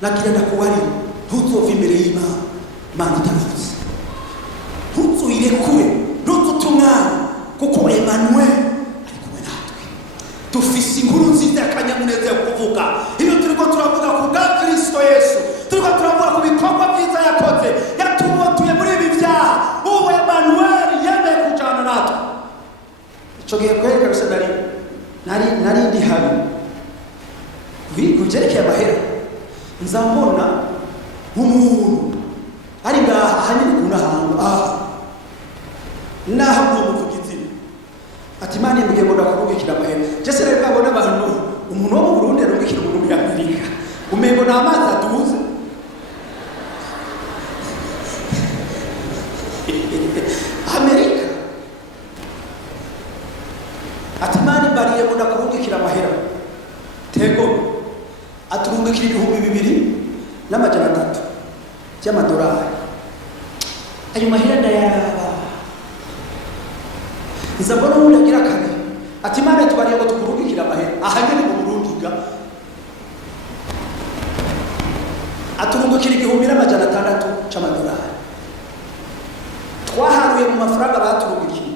nagira ndakuwari ntuzova imbere y'Imana Imana itavuze ntuzuyirekure ntuzutumwana kuko Emmanuel ari kumwe natwe dufise inkuru nziza y'akanyamuneza yo kuvuga iyo turiko turavuga ku bwa Kristo Yesu turiko turavuga ku bikorwa byiza yakoze yatumotuye muri ibi byaha ubu Emmanuel yemeye kujana natwe ico gihe kwereka gusa nari ndi habi kujerekeye amahera nzambona nk'umuntu ari ngaha hanyuma kuna hantu naho muvuga izina ati Imana imbwiye ngo ndakubikira amahera jese rero babona abantu umuntu wo mu Burundi arungikira umuntu muri Amerika umengo na amazi aduze Amerika ati Imana imbariye ngo ndakubikira amahera tego aturungikira 2,200 y'amadolari ayo mahera ndayaraba nzabona umuntu agira kabiri ati Imana tubariye ngo tukurungikira amahera ahanyene mu Burundiga aturungikira 1,600 c'amadolari twaharuye mu mafaranga baturungikiye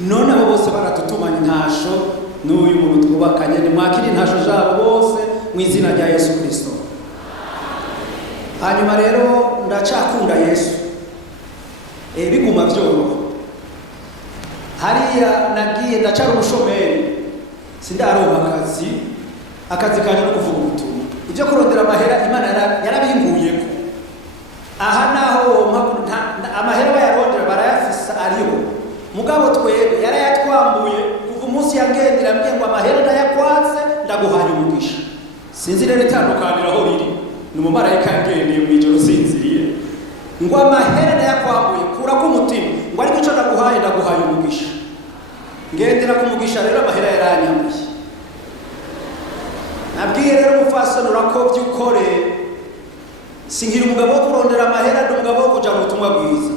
none abo bose baratutumanya intasho n'uyu muntu twubakanye ni mwakiri intasho zabo bose mu izina rya Yesu Kristo. hanyuma rero ndacakunda Yesu biguma byoroha hariya nagiye ndacara umushomeri sindaronka akazi kanje no kuvuga ubutumwa ibyo kurondera amahera Imana yarabinguyeko aha naho amahera bayarondera barayafisa ariho mugabo twebwe yarayatwambuye kuva umunsi yagendera mbye ngo amahera ndayakwatse ndaguhanya umugisha sinzi rero itandukanira aho riri ni umumarayika yagendeye mu ijoro sinziriye ngo amahera ndayakwambuye kura ku mutima ngo ariko ico ndaguhaye umugisha ngendera ku mugisha rero amahera yaranyambuye nabwiye rero umufasoni urakobye ukore singira umugabo wo kurondera amahera ndi umugabo wo kuja mu butumwa bwiza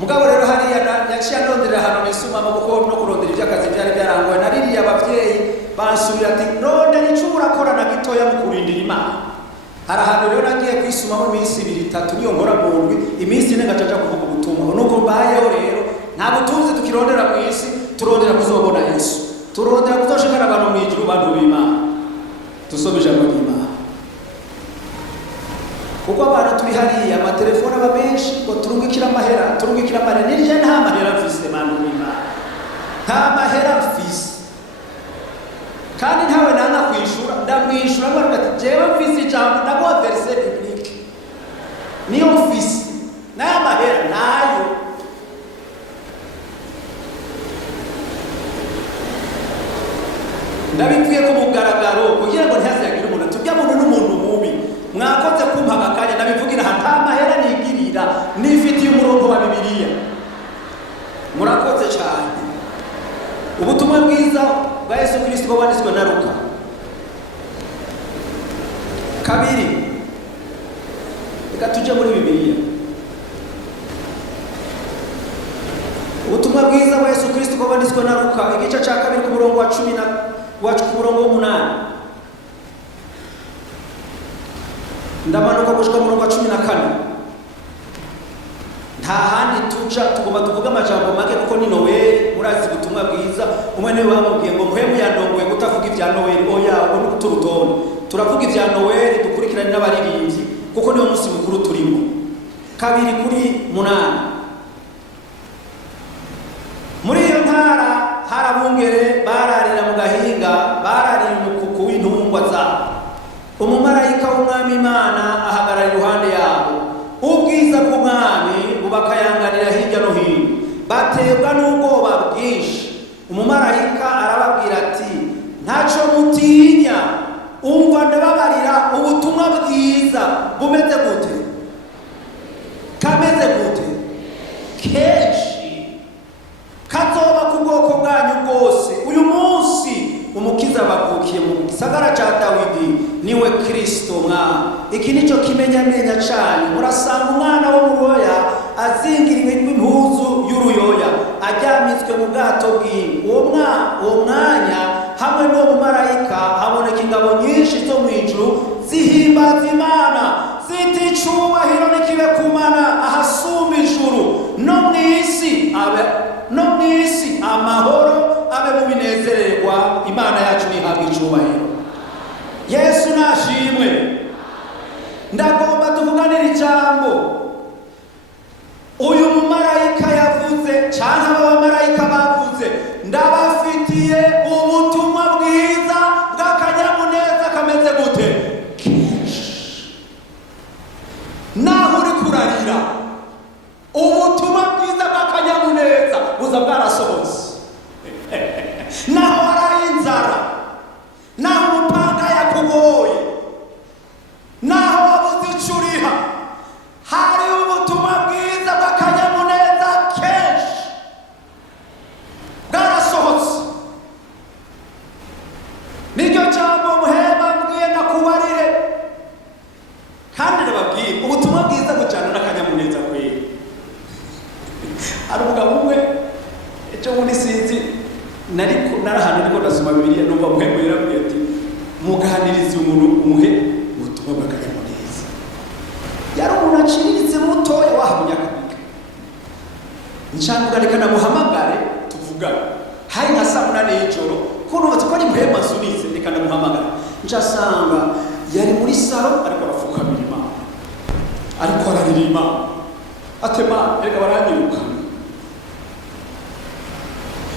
mugabo rero hariya yaciye arondera hano nisuma amaboko no kurondera ivy'akazi byari byarangoye naririye abavyeyi bansubira ati rondera ico urakora na gitoya mu kurindira Imana hari ahantu rero nagiye kwisuma mu minsi 2-3 niyo nkora mu ndwi iminsi ine ngacaja kuvuga ubutumwa nuko mbayeho rero nta butunzi tukirondera mu isi turondera kuzobona Yesu turondera kuzoshikana abantu mu ijuru bantu b'Imana tusome ijambo ry'Imana kuko abantu turi hariya amatelefone aba benshi ngo turungikira amahera nije nta mahera mfise bantu b'Imana nta mahera mfise kandi ntawe nanga kwishura ndamwishura ngo ati jewe mfise ijambo ndaguha verset biblique niyo mfise n'aya mahera nayo ndabikwiye ku mugaragaro kugira ngo ntihazagire umuntu tujya muntu n'umuntu mubi mwakoze kumpaga kanya ndabivugira hata amahera nigirira nifitiye umurongo wa Bibiliya murakoze cyane ubutumwa bwiza bwa Yesu Kristo bwanditswe na Luka 2 reka tujye muri Bibiliya ubutumwa bwiza bwa Yesu Kristo bwanditswe na Luka igice cya 2 ku murongo wa 10 wacu ku murongo wa 8 ndamanuka gushika mu murongo wa 14 nta handi tuja tugomba tuvuga amajambo make kuko ni Noel murazi ubutumwa bwiza umwe niwe bamubwiye ngo muhemu yandongoye kutavuga ibya Noel oya ubwo ni kuturutone turavuga ibya Noel dukurikirana n'abaririmbyi kuko niwo munsi mukuru turimo 2:8 muri iyo ntara harabungere bararira mu gahinga bararira umukuku w'intungwa zabo umumarayika w'umwami Imana ahagarara iruhande yabo ubwiza bw'umwami bubakayanganira hirya no hino baterwa n'ubwoba bwinshi umumarayika arababwira ati ntaco mutinya umva ndababarira ubutumwa bwiza bumeze gute kameze gute kenshi kazoba ku bwoko bwanyu bwose uyu munsi umukiza bavukiye mu gisagara ca Dawidi niwe Kristo mwana iki nico kimenyamenya cyane murasanga umwana wo muroya azingiriwe n'impuzu y'uruyoya ajyamitswe mu bwato bw'inka uwo mwanya hamwe n'uwo mumarayika haboneka ingabo nyinshi zo mu ijuru zihimbaza Imana ziti icubahiro nikibe ku Mana ahasumba ijuru no mw'isi amahoro abe mu binezererwa Imana yacu nihabwa icubahiro Yesu nashimwe ndagomba tuvuganira ijambo uyu mumarayika yavuze cyangwa abamarayika bavuze ndabafitiye ubutumwa bwiza bw'akanyamuneza kameze gute naho uri kurarira ubutumwa bwiza bw'akanyamuneza buza bwarasohotse naho hari inzara naho umupanga yakugoye naho wabuze icuriha hari ubutumwa bwiza bw'akanyamuneza kenshi bwarasohotse niryo jambo muhema mbwiye nakubarire kandi nababwiye ubutumwa bwiza bujyana n'akanyamuneza kwera hari umugabo umwe icyo muri sinzi narahantu niko ndasoma Bibiliya numva muhema yarabwiye ati muganirize umuntu umuhe ubutumwa bw'akanyamuneza yari umuntu aciriritse mutoya wahamunyakabika nshangugarika namuhamagare tuvugane hari nka saa 8 y'ijoro kunubatse ko ari muhema sunitse reka namuhamagare ncasanga yari muri salo ariko arafukamira Imana aririma atema reka baranyiruka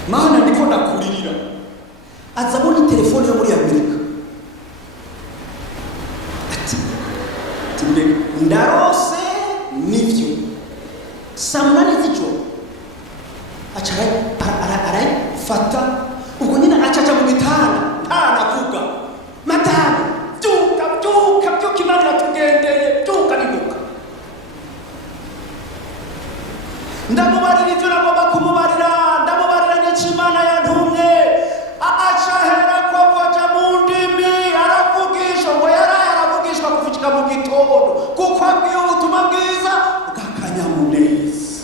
mana ndiko ndakuririra aza muri telefone yo muri Amerika ati ndarose nivyo samani zicho acaye fata ubwo nyine acaca mu bitana ntanavuga matana byuka imana tugendeye byuka ninduka ndamubarira ivyo nagomba kumubarira ndamubarira n'ikimana yantumye acahera ko koja mu ndimi aravugisha ngo yaravugishwa kuvugika mu gitondo kuko abwiye ubutumwa bwiza bw'akanyamuneza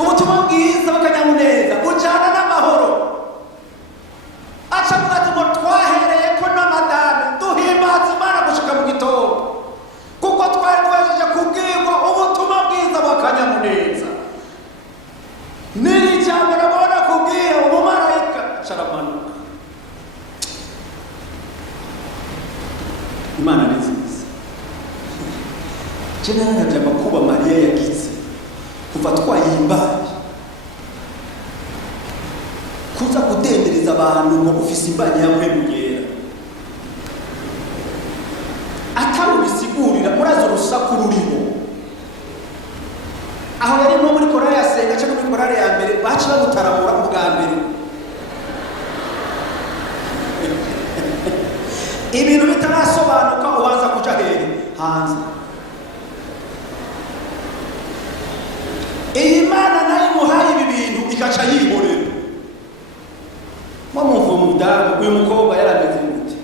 ubutumwa bwiza bw'akanyamuneza bujana n'amahoro aca kugira ngo twahereye ko n'amadame duhimbaza imana gushika mu gitondo kuko twari twejeje kubwirwa ubutumwa bwiza bw'akanyamuneza n'iri jambo nabona kubwira umumarayika caramanuka imana ni nziza jena nabyo amakuba Mariya yagize kuva twayimbaye kuza kudendereza abantu ngo ufise imbanya yawe mugera atari bisigurira murazo urusaku ruriho aho yari no muri korale yasenga cyangwa muri korale ya mbere baci bagutaramura ubwa mbere ibintu bitarasobanuka ubanza kuja hehe hanze Imana nayo muhaye ibi bintu ikaca yihorera mumva umudamu uyu mukobwa yarameze gute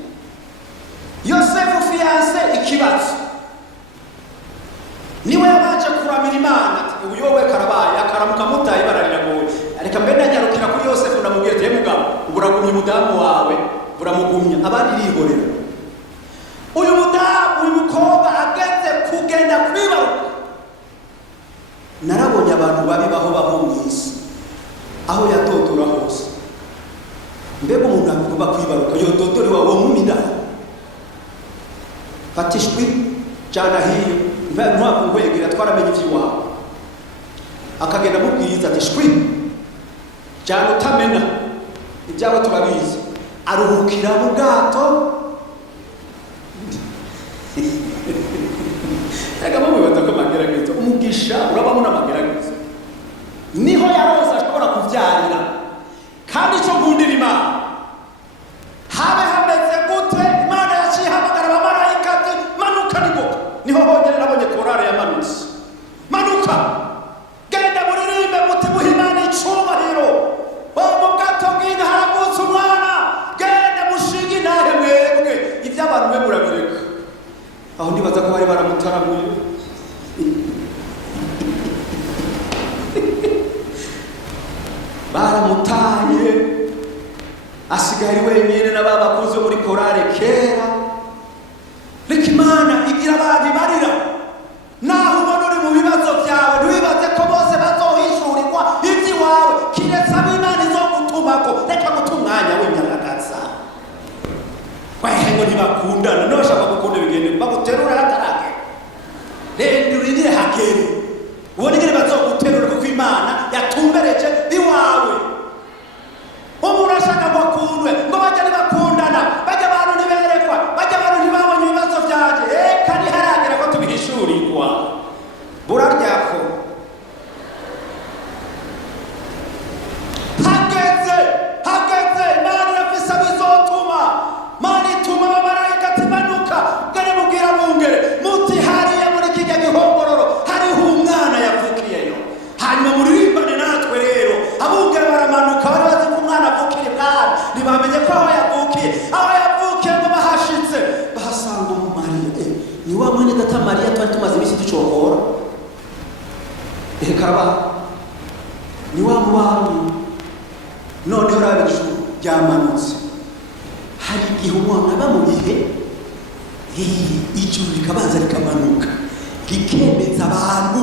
Yosefu fiance ikibazo niwe yabaje kuramira Imana uyu wowe karabaye akaramuka mutaye barariragoye ariko mbe nanyarukira kuri Yosefu ndamubwiye ati mugabo uburagumye umudamu wawe buramugumya abandi rihorera uyu mudamu uyu mukobwa ageze kugenda kwibaruka narabonye abantu babibaho baho mwisi aho yadodora hose mbega umuntu agomba kwibaruka yododori wawe mumira fatishwi jana hiyo ntwa kungwegera twaramenye ivy'iwawe akagenda mubwiza ati shwi jana utamena ibyawe turabizi aruhukira mu bwato Ega mwe batako mageragezo umugisha urabamo n'amageragezo niho yaroza ashobora kuvyarira kandi cyo gundira Imana habe hameze gute Imana yacihamagara abamarayika ati manuka niboka niho bongera nabonye korale yamanutse manuka genda muririmbe muti muhimana icubahiro mu bwato bw'inka haragutse umwana genda mushinga intahe mwebwe ivy'abantu mwe murabireka aho ndibaza ko bari baramutaramuye baramutaye asigari wenyine n'ababakuze muri korale kera reka Imana igira abantu barira naho ubona uri mu bibazo byawe ntiwibaze ko bose bazohishurirwa iby'iwawe kiretse ab'Imana izogutumako reka guta umwanya w'imyagagaza wehengo ntibakundana n'abashaka gukunda bigende baguterura hatarage renda urinire hakere ubona ingene bazoguterura kuko Imana yatumbereje iwawe umuntu ashaka ngo akundwe ngo bajya ntibakundana bajya abantu ntiberekwa bajya abantu ntibabonye ibibazo byanje eka ntiharagera ko tubihishurirwa buraryako hageze Imana yafise abizotuma Mana ituma abamarayika ati manuka gane mubwira bungere muti hariya muri kijya gihongororo hariho umwana yavukiyeyo hanyuma muririmbane natwe rero abungere baramanuka bari bazi ko umwana avukiye bwana ntibamenye ko aho yavukiye ngo bahashitse bahasanga Mariya ni wa mwene data Mariya twari tumaze ibisi ducogora karaba ni wa mubami noneho rabicu byamanutse hari igihe umwana aba mu bihe ijuru rikabanza rikamanuka rikemeza abantu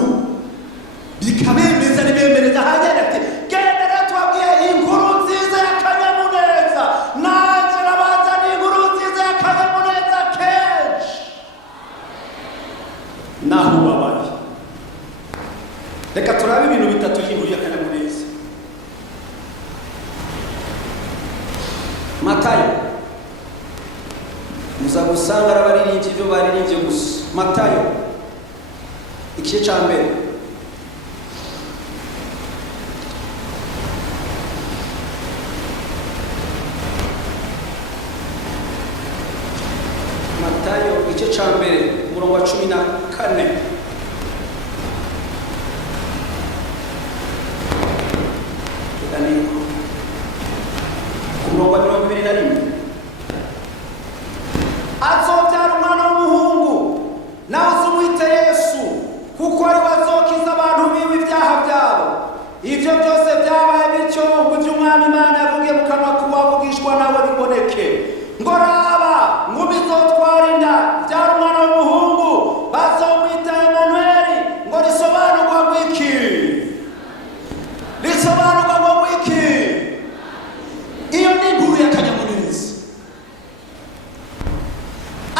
rikabemeza ribemereza hagenda ati genda rero tubabwiye inkuru nziza y'akanyamuneza naje nabaza n'inkuru nziza y'akanyamuneza kenshi Matayo muza gusanga arabaririmbyi ibyo baririmbye gusa. Matayo igice cya mbere Matayo igice cya mbere umurongo wa 14 umurongo wa 21 azobyara umwana w'umuhungu nawe uzumwite Yesu kuko ari bazokiza abantu biwe ibyaha byabo. Ibyo byose byabaye bityo ngo ibyo Umwami Imana yavugiye mu kanwa k'uwavugishwa nawe biboneke ngo raba nkumi zotwara inda byara umwana w'umuhungu bazomwita Emanueli ngo risobanurwa ngwiki iyo ni inkuru y'akanyamuneza.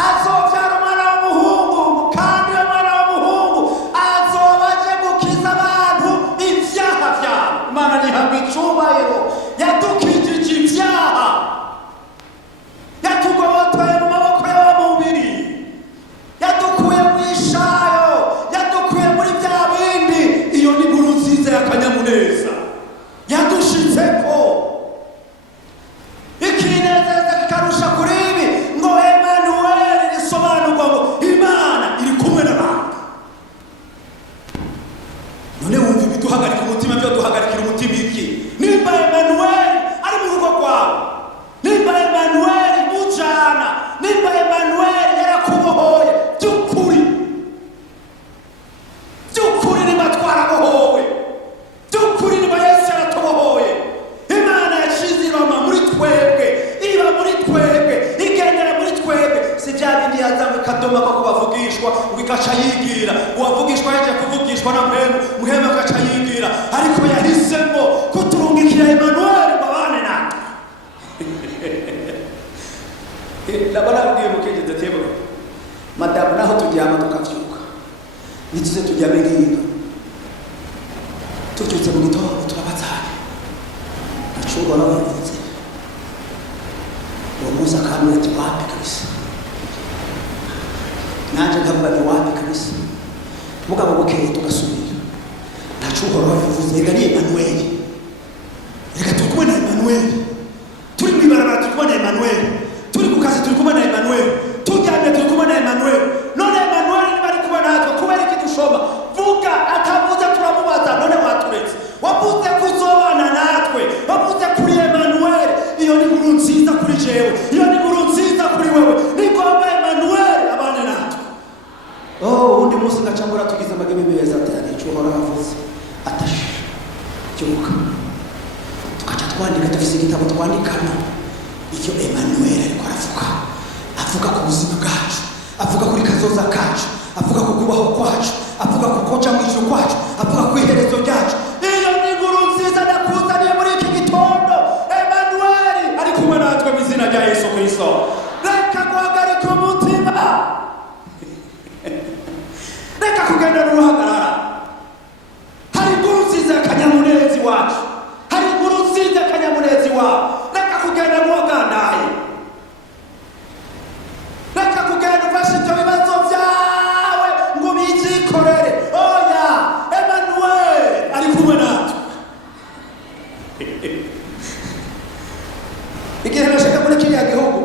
Azobyara umwana w'umuhungu kandi uwo mwana w'umuhungu azoba aje gukiza abantu ibyaha byabo. Imana nihabwa icyubahiro, yadukijije ibyaha, yatugobotoye mu maboko y'abamubiri, yadukuye mu ishayo, yadukuye muri bya bindi. Iyo ni inkuru nziza y'akanyamuneza yadushitseko. Ikinezeza kikarusha kuri ibi ngo Emanueli risobanurwa ngo Imana iri kumwe n'abantu. None wumva ibiduhagarika umutima byo duhagarikira umutima iki? Nimba Emanueli ari mu rugo rwawe, nimba Emanueli mujana, nimba Emanueli yarakubohoye by'ukuri nimba twarabohowe by'ukuri, nimba Yesu yaratubohoye, Imana yashize iroma muri twebwe, iba muri twebwe, igendera muri twebwe. Si bya bindi yazanywe kadoma ko kubavugishwa ngo igaca yigira, uwavugishwa yaje kuvugishwa na muhemu agaca yigira, ariko yahisemo kuturungikira Emanueli ngo abane natwe. Nababwiye mukeje datebo madamu naho turyama tukavyuka nituze turyame nginga tucyutse mu gitondo turabazana acungwa n'abavuze uwo munsi akamwe ati wapi kabisa, nanje nkavuga ni wapi kabisa. Mugabo bukeye tugasubira nacungwa n'abavuze reka ni Emanueli, reka tukumwe na Emanueli, turi mu ibarabara tukumwe na Emanueli, turi ku kazi turi kumwe na Emanueli, turyamye turi kumwe na Emanueli. None Emanueli ni bari kuba natwe kubera iki dushoma vuga atavuze turamubaza none waturetse wavuze kuzobana natwe, wavuze kuri Emanueli. Iyo ni inkuru nziza kuri jewe, iyo ni inkuru nziza kuri wewe, nigomba Emanueli abane natwe. Undi munsi ngacambura tugize amageme meza atari icyo uhora avuze atashi cyuka tukaca twandika, dufise igitabo twandikana icyo Emanueli ariko avuga ku buzima bwacu, avuga kuri kazoza kacu, avuga ku kubaho kwacu, avuga ku koja mu ijuru kwacu, avuga ku iherezo ryacu. Iyo ni inkuru nziza ndakuzaniye muri iki gitondo. Emanueli ari kumwe natwe mu izina rya Yesu Kristo. Reka guhagarika umutima, reka kugenda n'uruhagarara. Hari inkuru nziza y'akanyamuneza iwacu, hari inkuru nziza y'akanyamuneza iwawe. Reka kugenda n'uwagandaye, reka kugenda ufashe ibyo bibazo byawe ngo bizikorere. Oya, Emanueli ari kumwe natwe. Igihe nashaka muri kiriya gihugu,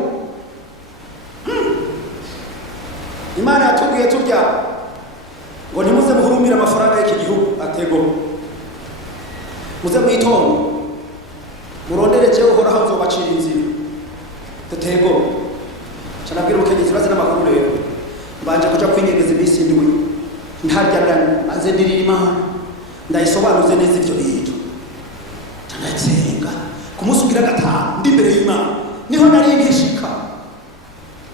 Imana yatubwiye turya ngo ntimuze muhurumire amafaranga y'iki gihugu, atego muze mwitondo murondere jewe uhoraho nzobacira inzira. Tutego canabwira umukenyezi baze n'amakuru rero, mbanje kuja kwinyegeza iminsi indwi ntarya maze ndirira Imana ndayisobanuze neza ibyo bintu, canatsenga ku munsi ugira gatanu ndi imbere y'Imana, niho nari nkishika.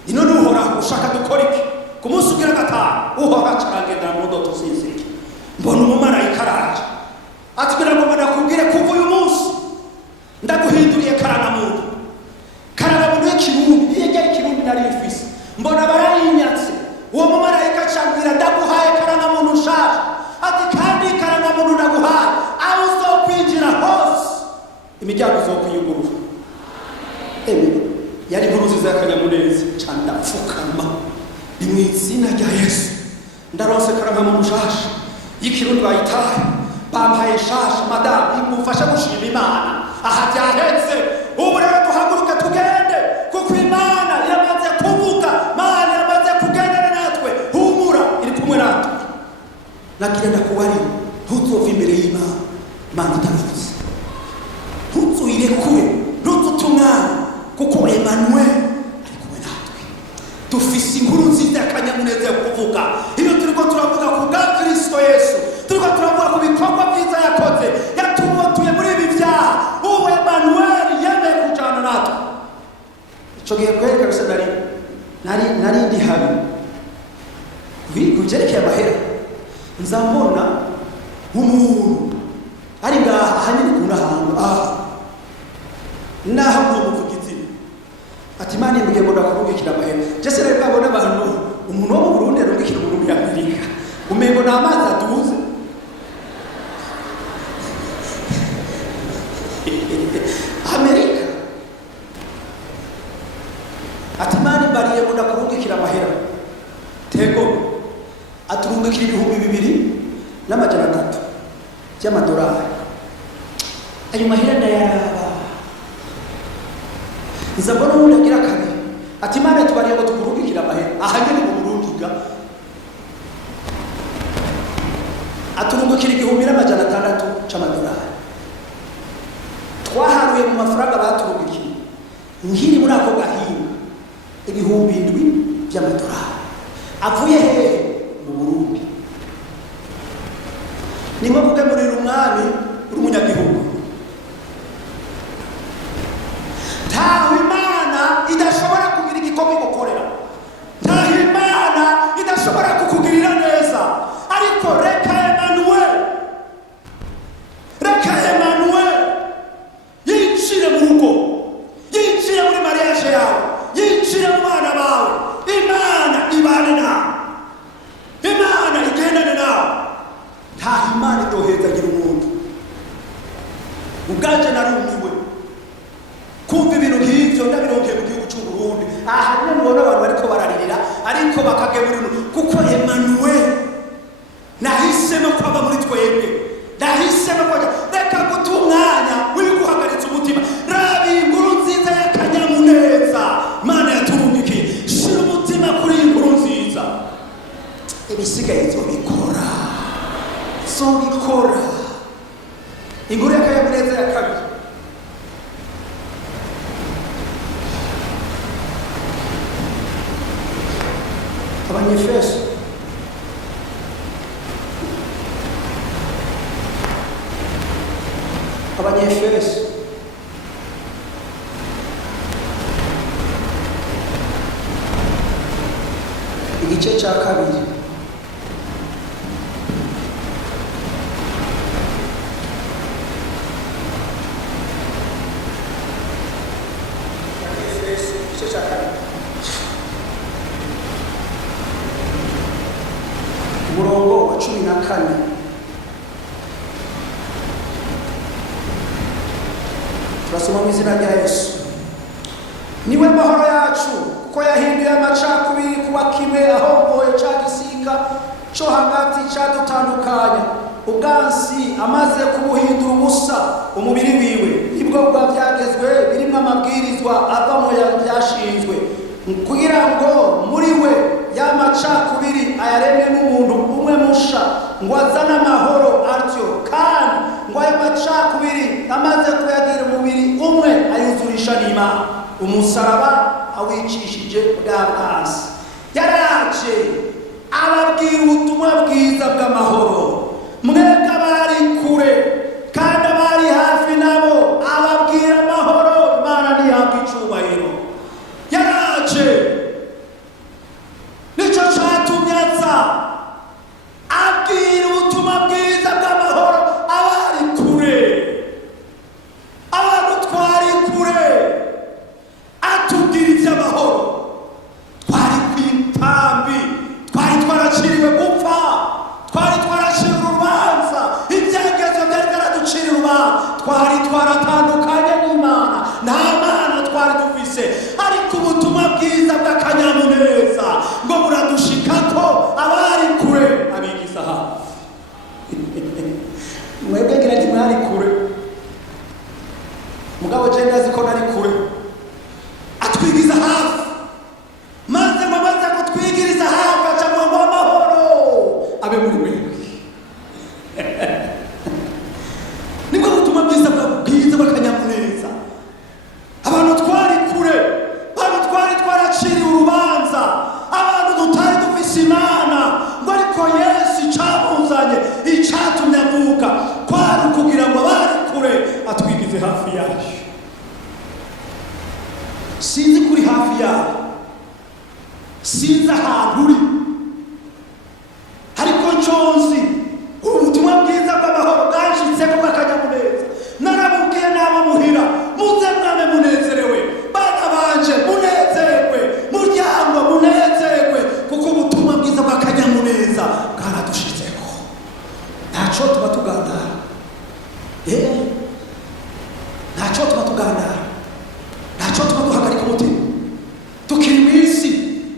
Ino n'uhoraho ushaka dukora iki? Ku munsi ugira gatanu uhoraho acagendera mu ndoto sinziki, mbona umumarayika araje atubwira ngo ndakubwire kuva uyu munsi ndaguhinduriye karanamuntu y'ikirundi. Iyo ryari ikirundi nari mfise mbona barayinyatse, uwo mumarayika acambwira ndaguhaye karanamuntu nshaje, ati kandi karanamuntu ndaguhaye aho uzokwinjira hose imiryango izokwiyugurura. yari inkuru nziza y'akanyamuneza cyane. Ndapfukama ni mu izina rya Yesu, ndaronse karanga mu mushasha y'ikirundi bayitaye, bampaye shasha. Madamu imufasha gushima Imana. Aha byahetse, ubu rero duhaguruke tugende, kuko Imana yamaze kuvuga, Imana yamaze kugendana natwe. Humura, iri kumwe natwe. Nagira ndakubari, ntuzova imbere y'Imana, Imana itavuze. Ntuzuyirekure, ntuzuta umwana, kuko Emmanuel ari kumwe natwe. Dufise inkuru nziza y'akanyamuneza yo kuvuga. Iyo turiko turavuga ku bwa Kristo Yesu, turiko turavuga ku bikorwa byiza yakoze, yatubotuye muri ibi byaha. Ubu Emmanuel yemeye kujana natwe. Ico gihe kweri kabisa nari ndi habi kujerekeye amahera, nzambona umuntu ari ngaha hanini kuna hantu naho muvuga izina ati Imana imbwiye ngo ndakubikira amahera. Jese rero babona abantu, umuntu wo mu Burundi arungikira umuntu muri Amerika, umengo na amazi atuze. Amerika ati Imana imbariye ngo ndakubikira amahera. Tego aturungikira 2,200 by'amadolari. Ayo mahera ndayaraba, nzabona umuntu agira kabiri ati Imana tubariye ngo tukurungikira amahera. Aha nyine mu Burundi ga aturungikira 1,600 cy'amadolari. Twaharuye mu mafaranga baturungikiye nkiri muri ako gahinga 7,000 by'amadolari. Avuye hehe? Mu Burundi. Ni nko kugemurira umwami uri umunyagihugu. Ntaho Imana idashobora kugira igikorwa igukorera, ntaho Imana idashobora kukugirira neza. Ariko reka Emmanuel yinjire mu rugo, yinjire muri mariage yawe, yinjire mu bana bawe. Imana ibane nawe, Imana igendane nawe. Ntaho Imana idohezagira umuntu. Ubwanje narumiwe kumva ibintu nk'ivyo ndabironkeye mu gihugu cy'u Burundi. Aha nyine mubona abantu bariko bararirira, ariko bakagemurira, kuko Emmanuel nahisemo kwaba muri twebwe, nahisemo kwaja. Reka guta umwanya w'ibiguhagaritse umutima. Rabi inkuru nziza y'akanyamuneza Imana yaturungikiye. Shira umutima kuri iyi nkuru nziza. Ibisigaye zobikora. Inkuru y'akanyamuneza ya kabiri, Abanyefeso igice cya kabiri, umurongo wa 14. Turasoma mu izina rya Yesu. Niwe mahoro yacu, kuko yahinduye amacakubiri kuba kimwe, ahomboye ca gisika co hagati cadutandukanya. Ubwansi amaze kubuhindura ubusa umubiri wiwe, nibwo bwa byagezwe birimo amabwirizwa ava mu byashinzwe, kugira ngo muri we y'amacakubiri ayaremwe n'umuntu umwe musha, ngo azane amahoro atyo. Kandi ngo ayo macakubiri amaze kuyagira umubiri umwe ayuzurisha n'Imana. Umusaraba awicishije bwa bwansi. Yaraje ababwira ubutumwa bwiza bw'amahoro. Mwebwe abari kure kandi abari hafi nabo ababwira amahoro. Imana ntihabwe icubahiro. Yaraje, nicyo catumye aza abwira ubutumwa bwiza bw'amahoro abari kure, abantu twari kure, atubwira iby'amahoro. Twari kw'intambi, twari twaraciriwe gupfa, twari twaraciriwe urubanza, ibyegezo byari byaraduciriwe urubanza, twari twaratandukanye n'Imana, nta Mana twari dufise. bwarashitse, ariko ubutumwa bwiza bw'akanyamuneza ngo buradushikako abari kure abigiza hafi. Mwebwe ngira nti mwari kure, mugabo je ndazi ko nari kure, atwigiza hafi, maze ngo maze kutwigiriza hafi aca mu amahoro abe muri mwebwe. Nibwo butumwa bwiza bw'akanyamuneza. Abantu twari kure, abantu twari twaraciriye urubanza, abantu tutari dufise Imana, ngo ariko Yesu icamuzanye, icatumye avuka kwari ukugira ngo abari kure atwigize hafi yacu. Sinzi kuri hafi yawe, sinzi ahantu uri, ariko nconzi ubutumwa bwiza bw'amahoro bwanshitseko bw'akanyamuneza. Naramubwiye n'abo muhira, muze mwame munezerewe, bana banje munezerwe, muryango munezerwe, kuko ubutumwa bwiza bw'akanyamuneza bwaradushitseko. Ntaco tuba tugandara, ntaco tuba tugandara, ntaco tuba duhagarika umutima, tukiri mw'isi.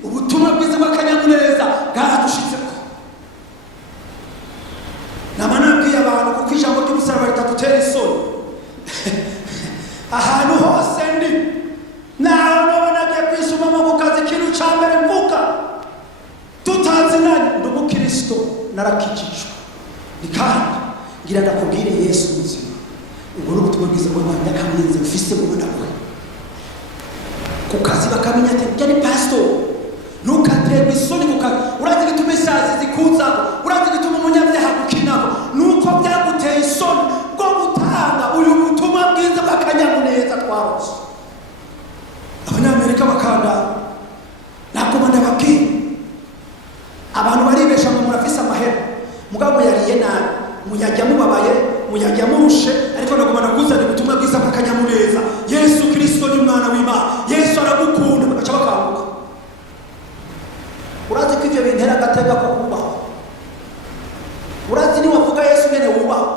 Ubutumwa bwiza bw'akanyamuneza bwaradushitseko. Nama nabwiye abantu kuko ijambo ry'umusaraba ritatutera isoni. Ahantu hose ndi, naho noba nagiye kwisumamo ku kazi, ikintu ca mbere mvuga tutazinanye, ndi umukristo narakijijwe, ni kandi ngira ndakubwire Yesu muzima. Ubwo ni ubutumwa bwiza bw'akanyamuneza bufise mu nawe. Ku kazi bakamenya ati njya ni pastor, ntukaterwe isoni ku kazi. Urazi gituma isazi zikuzako, urazi gituma umunyabyaha gukinako, nuko byaguteye isoni bwo gutanga uyu butumwa bwiza bw'akanyamuneza twarose. Abanyamerika bakanda, ntabwo ndababwira, abantu baribesha ngo murafise amahera, mugabo yariye nabi, muyajya mubabaye, muyajya murushe, ariko nagomba nakuzana ubutumwa bwiza bw'akanyamuneza. Yesu Kristo ni Mwana w'Imana, Yesu aragukunda, bagaca bakanguka. Urazi ko ivyo bintera agatega ko kubaho. Urazi ni wavuga Yesu nyene wubaho,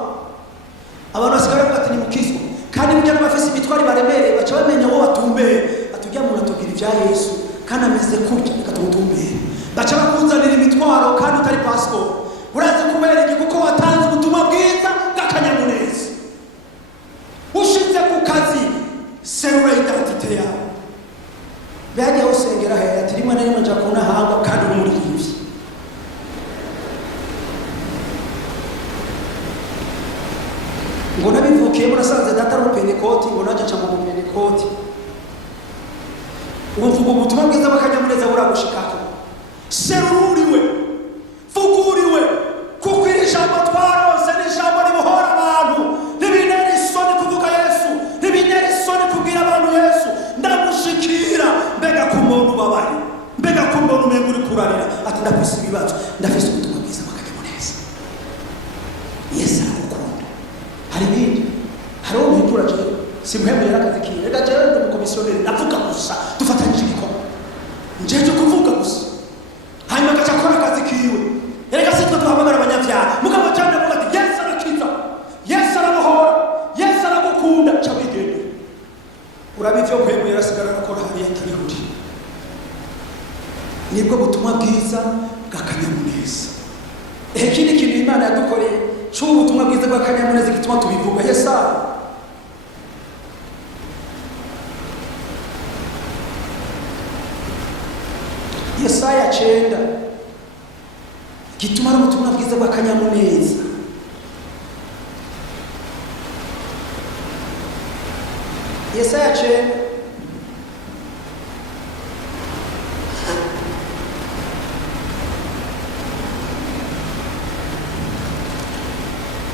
abantu basigara bavuga ati ni mukizwa, kandi burya n'abafise imitwari baremereye baca bamenya wo batumbere, atujya mu natubwira ivya Yesu kandi ameze kurya ikatutumbere, baca bakuzanira imitwaro kandi utari pastor. Urazi kubera iki? Kuko watanze ubutumwa bwiza bw'akanyamuneza. Ushize ku kazi, serura identite yawe. Bajya usengera he ati rimwe na rimwe nja kubona hanga kandi muri ivi. Ngo nabivukiye murasanze data ro Pentecote, ngo naje nca mu Pentecote. Uvuga ubutumwa bwiza bw'akanyamuneza buragushikako. Seruriwe, fuguriwe, kuko iri jambo twarose ni jambo ribohora abantu. Ntibinera isoni kuvuga Yesu, ntibinera isoni kubwira abantu Yesu. Ndamushikira mbega ku muntu babaye, mbega ku muntu umenga uri kurarira, ati ndafise ibibazo, ndafise ubutumwa bwiza bw'akanyamuneza. Yesu aragukunda. Hari ibindi, hari uwo muhindura jewe, simuhembera akazi kiwe, reka jewe ndi umukomisiyoneri, navuga gusa, dufatanyije igikorwa, njeje kuvuga gusa, hanyuma agaca akora akazi kiwe. Reka sitwe duhamagara abanyabyaha, mugabo cyane avuga ati Yesu arakiza, Yesu arabohora, Yesu aragukunda, ca wigende. Urabi ivyo mpemu yarasigara akora hariya atari huri. Nibwo butumwa bwiza bw'akanyamuneza. Ikindi kintu Imana yadukoreye c'ubutumwa bwiza bw'akanyamuneza gituma tubivuga. Yesaya 9 gituma ari ubutumwa bwiza bw'akanyamuneza. Yesaya 9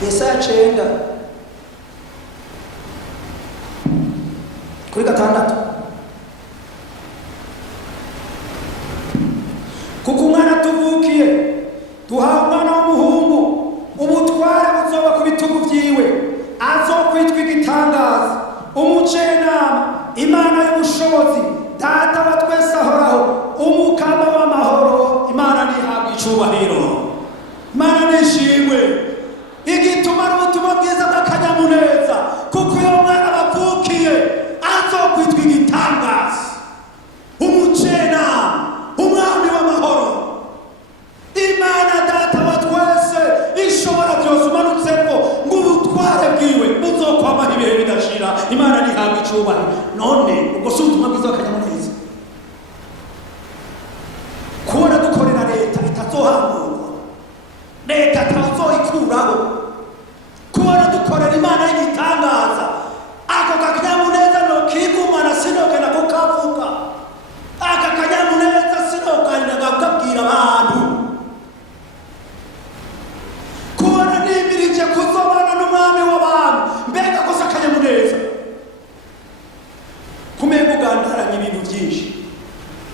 Yesaya 9 kuri 6. Kuko umwana tuvukiye, duhawe umwana w'umuhungu, ubutware buzoba ku bitugu vyiwe, azokwitwa igitangaza, umucenama, Imana y'ubushobozi, Data wa twese ahoraho, umukama w'amahoro. Imana nihabwa icubahiro, Imana nishimwe. Igituma ari ubutumwa bwiza bw'akanyamuneza, kuko uyo mwana bavukiye azokwitwa igitangaza.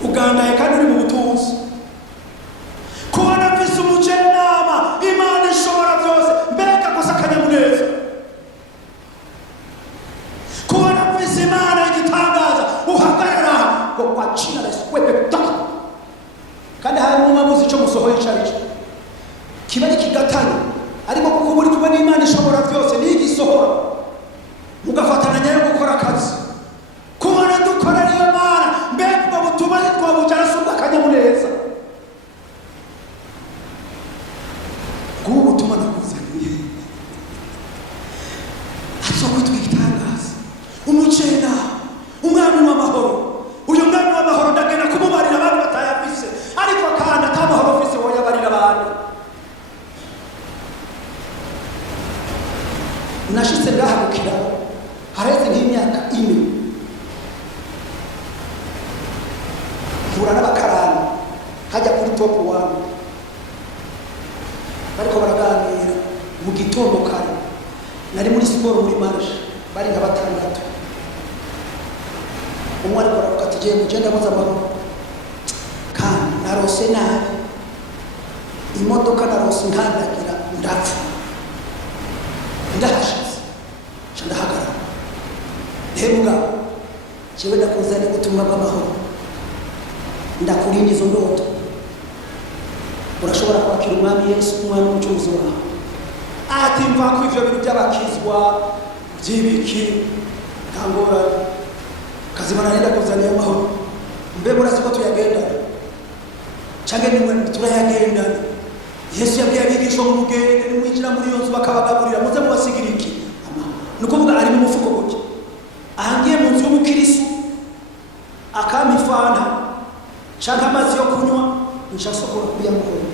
ugandaye kandi uri mu butunzi, kubona mfise umujenama Imana ishobora byose, mbega gusa akanyamuneza, kubona mfise Imana igitangaza uhagarara ngo kwacina reswepe taka, kandi hari umumamuzi ico musohoye icarico kiba ari kigatanya, ariko kuko muri kumwe n'Imana ishobora byose nigisohora mugafatana nyayo gukora akazi, kubona dukorera iyo Mana mbega ubwo butuma twabujana sumba akanyamuneza, kuba ubutuma nakuzaniye azokwitwa igitangaza, umujena umwami w'amahoro, uyu mwami w'amahoro ndagenda kumubarira abantu batayafise, ariko kandi atamahoro ufise woyabarira abantu. Nashitse ngahagukira hareze nk'imyaka 4 hura n'abakarani hajya kuri top 1 bariko baraganira mu gitondo kare, nari muri siporo muri marche, bari nka batandatu, umwe ariko aravuga ati je mugenda muza amahoro kandi narose nabi, imodoka narose nkandagira ndapfa, ndahashize ndahagarara, hebuga jewe ndakuzane ubutumwa bw'amahoro, ndakurinda izo ndoto, urashobora kwakira umwami Yesu umwana w'umucunguzi wawe. Ati mva ko ivyo bintu by'abakizwa by'ibiki kangora kazimana nenda kuzaniye amahoro, mbe murazi ko tuyagendana cange nimwe turayagendana. Yesu yabwiye abigishwa mu mugende nimwinjira muri iyo nzu bakabagaburira muze mubasigira iki nukuvuga ari mu mufuko gute, ahangiye mu nzu y'umukirisu akamifana canke amazi yo kunywa nshasokora kuya muhoro.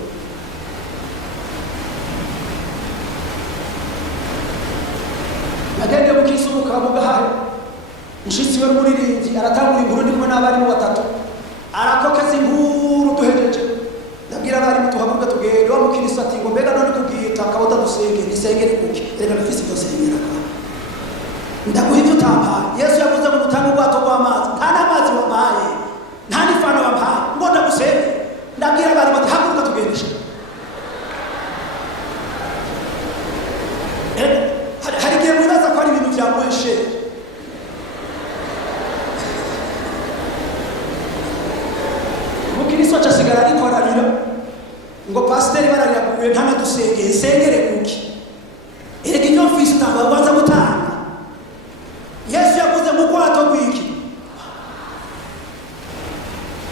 Nagende mukirisu mukabuga hahe nshitsi we muririnzi aratangura inkuru ndimo n'abari mu batatu, arakokeza inkuru duhejeje, ndabwira abari mutuhabuga tugende wa mukirisu ati ngo mbega none kubwita kabota dusenge nisengere kuki reka bifise byose yera ndaguha ivyo utampaye. Yesu yavuze ngo utanga ubwato bw'amazi, nta n'amazi wampaye nta n'ifana wampaye ngo ndagusenge, ndabwira abari bati haguruka tugendesha. Hari igihe mwibaza ko ari ibintu vyamweshe, mukiriso acasigara ariko ararira ngo pasiteri barariraguye ntanadusengeye nsengere kuki, erega ivyo mfise utanga ubanza gutanga. Yesu yavuze mu bwato bw'iki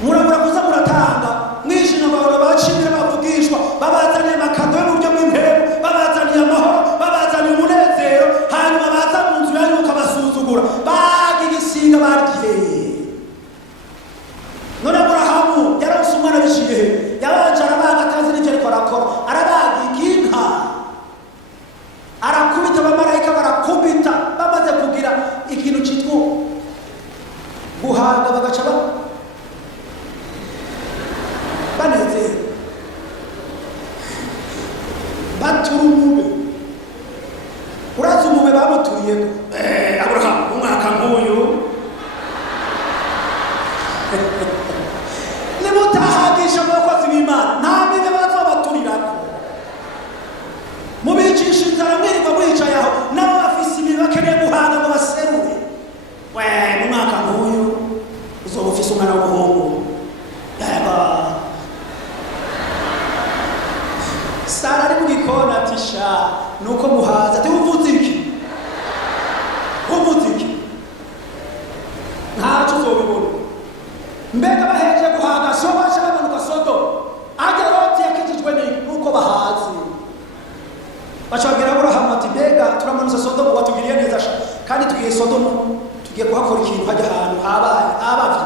murabura kuza muratanga mwishina abantu bacimira bavugishwa babazaniye amakado yo mu buryo bw'intebe, babazaniye amahoro, babazaniye umunezero, hanyuma baza mu nzu yanyu ukabasuzugura bagigisiga baryiye. None Aburahamu yaronse umwana biciye he? Yabanje arabaga atazi n'icyo ariko arakora, arabaga inka arakubita abamarayika barakubita, bamaze kugira ikintu cyitwa guhanga bagaca banezera batura umube. Urazi umube bamuturiyeko Aburahamu umwaka nk'uyu nimutahagisha abakozi b'Imana nta bibe bazobaturirako, mubicisha inzara mwirirwa mwicaye aho nabo bafise imibi bakeneye guhanga ngo baserure. We mu mwaka nk'uyu uzoba ufise umwana w'umuhungu yaba Sara ari mu gikoni ati sha nuko muhaza ati uvuze iki ntaco uzobibona. Mbega bahereje guhaga so baje bamanuka Sodo ajya Loti yakijijwe nuko bahazi, bacabwira Aburahamu ati mbega turamanuza Sodomu watugiriye neza sha, kandi tugiye Sodomu tugiye kuhakora ikintu hajya ahantu habaye abavye